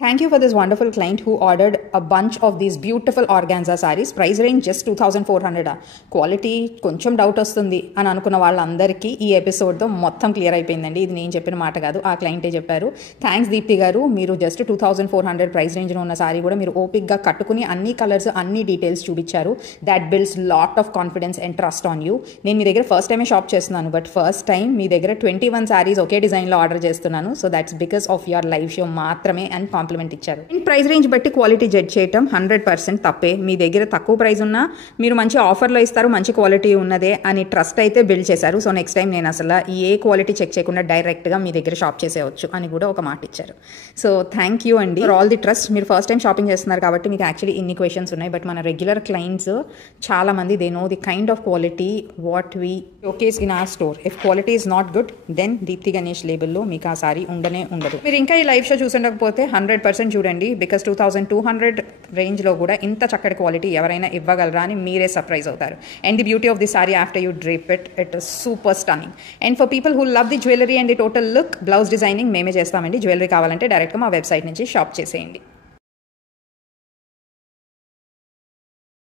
Thank you for this wonderful client who ordered a bunch of these beautiful organza sarees. Price range just 2400. Quality కొంచెం doubt వస్తుంది అని అనుకున్న వాళ్ళందరికీ ఈ ఎపిసోడ్తో మొత్తం క్లియర్ అయిపోయిందండి. ఇది నేను చెప్పిన మాట కాదు, ఆ క్లయింటే చెప్పారు. థ్యాంక్స్ దీప్తి గారు, మీరు జస్ట్ 2400 ప్రైస్ రేంజ్లో ఉన్న సారీ కూడా మీరు ఓపిక్గా కట్టుకుని అన్ని కలర్స్ అన్ని డీటెయిల్స్ చూపించారు. That builds lot of confidence and trust on you. నేను మీ దగ్గర ఫస్ట్ టైమే షాప్ చేస్తున్నాను, బట్ ఫస్ట్ టైం మీ దగ్గర 21 సారీస్ ఒకే డిజైన్లో ఆర్డర్ చేస్తున్నాను. So that's because of your live show మాత్రమే అండ్ కాంప్లిమెంట్ ఇచ్చారు. ప్రైస్ రేంజ్ బట్టి క్వాలిటీ జడ్జ్ చేయటం 100% తప్పే. మీ దగ్గర తక్కువ ప్రైస్ ఉన్నా మీరు మంచి ఆఫర్లో ఇస్తారు, మంచి క్వాలిటీ ఉన్నదే అని ట్రస్ట్ అయితే బిల్డ్ చేశారు. సో నెక్స్ట్ టైం నేను అసలు ఏ క్వాలిటీ చెక్ చేయకుండా డైరెక్ట్గా మీ దగ్గర షాప్ చేసేయచ్చు అని కూడా ఒక మాట ఇచ్చారు. సో థ్యాంక్ యూ అండి ఫర్ ఆల్ ది ట్రస్ట్. మీరు ఫస్ట్ టైం షాపింగ్ చేస్తున్నారు కాబట్టి మీకు యాక్చువల్లీ ఇన్ని క్వశ్చన్స్ ఉన్నాయి, బట్ మన రెగ్యులర్ క్లయింట్స్ చాలా మంది they know the kind of quality what we showcase in our store. If quality is not good then Deepti Ganesh లేబుల్లో మీకు ఆ సారీ ఉండనే ఉండదు. మీరు ఇంకా ఈ లైవ్ షో చూసుండకపోతే 100% చూడండి, బికాస్ 2200 రేంజ్లో కూడా ఇంత చక్కటి క్వాలిటీ ఎవరైనా ఇవ్వగలరా అని మీరే సర్ప్రైజ్ అవుతారు. And the beauty of the sorry after you drape it is super stunning. And for people who love the jewellery and the total look, blouse designing మేమే చేస్తామండి. జ్యువెలరీ కావాలంటే డైరెక్ట్గా మా వెబ్సైట్ నుంచి షాప్ చేసేయండి.